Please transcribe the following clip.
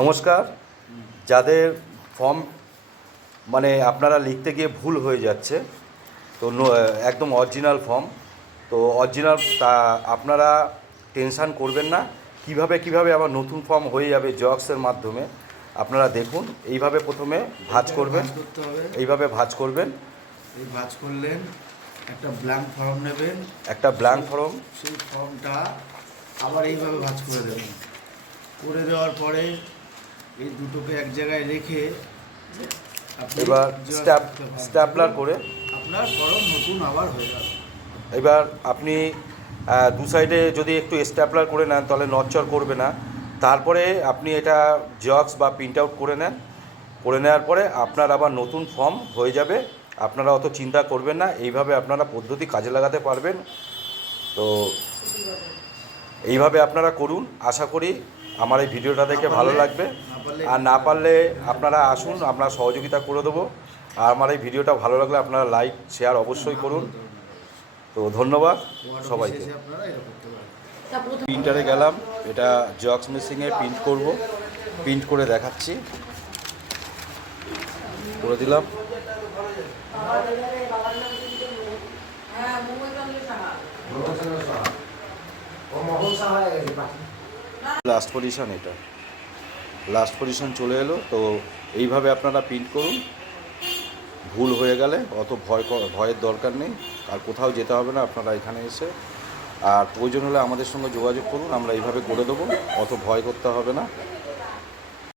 নমস্কার। যাদের ফর্ম মানে আপনারা লিখতে গিয়ে ভুল হয়ে যাচ্ছে, তো একদম অরিজিনাল ফর্ম, তো অরিজিনাল, তা আপনারা টেনশান করবেন না। কিভাবে আবার নতুন ফর্ম হয়ে যাবে জেরক্সের মাধ্যমে, আপনারা দেখুন। এইভাবে প্রথমে ভাঁজ করবেন, এইভাবে ভাঁজ করবেন। এই ভাঁজ করলেন, একটা ব্ল্যাঙ্ক ফর্ম নেবেন, একটা ব্ল্যাঙ্ক ফর্ম, সেই ফর্মটা আবার এইভাবে ভাঁজ করে দেবেন। করে দেওয়ার পরে এই দুটোকে এক জায়গায় রেখে এবার স্ট্যাপলার করে আপনার ফর্ম নতুন আবার হয়ে যাবে। এবার আপনি দু সাইডে যদি একটু স্ট্যাপলার করে নেন তাহলে নড়চড় করবে না। তারপরে আপনি এটা জেরক্স বা প্রিন্ট আউট করে নেন। করে নেওয়ার পরে আপনার আবার নতুন ফর্ম হয়ে যাবে। আপনারা অত চিন্তা করবেন না, এইভাবে আপনারা পদ্ধতি কাজে লাগাতে পারবেন। তো এইভাবে আপনারা করুন। আশা করি আমার এই ভিডিওটা দেখে ভালো লাগবে। আর না পারলে আপনারা আসুন, আমরা সহযোগিতা করে দেবো। আর আমার এই ভিডিওটা ভালো লাগলে আপনারা লাইক শেয়ার অবশ্যই করুন। তো ধন্যবাদ সবাইকে। প্রিন্টারে গেলাম, এটা জেরক্স মেশিনে প্রিন্ট করব। প্রিন্ট করে দেখাচ্ছি, করে দিলাম। লাস্ট পজিশন, এটা লাস্ট পজিশন চলে এলো। তো এইভাবে আপনারা প্রিন্ট করুন। ভুল হয়ে গেলে অত ভয়ের দরকার নেই, আর কোথাও যেতে হবে না, আপনারা এখানে এসে আর প্রয়োজন হলে আমাদের সঙ্গে যোগাযোগ করুন, আমরা এইভাবে করে দেবো, অত ভয় করতে হবে না।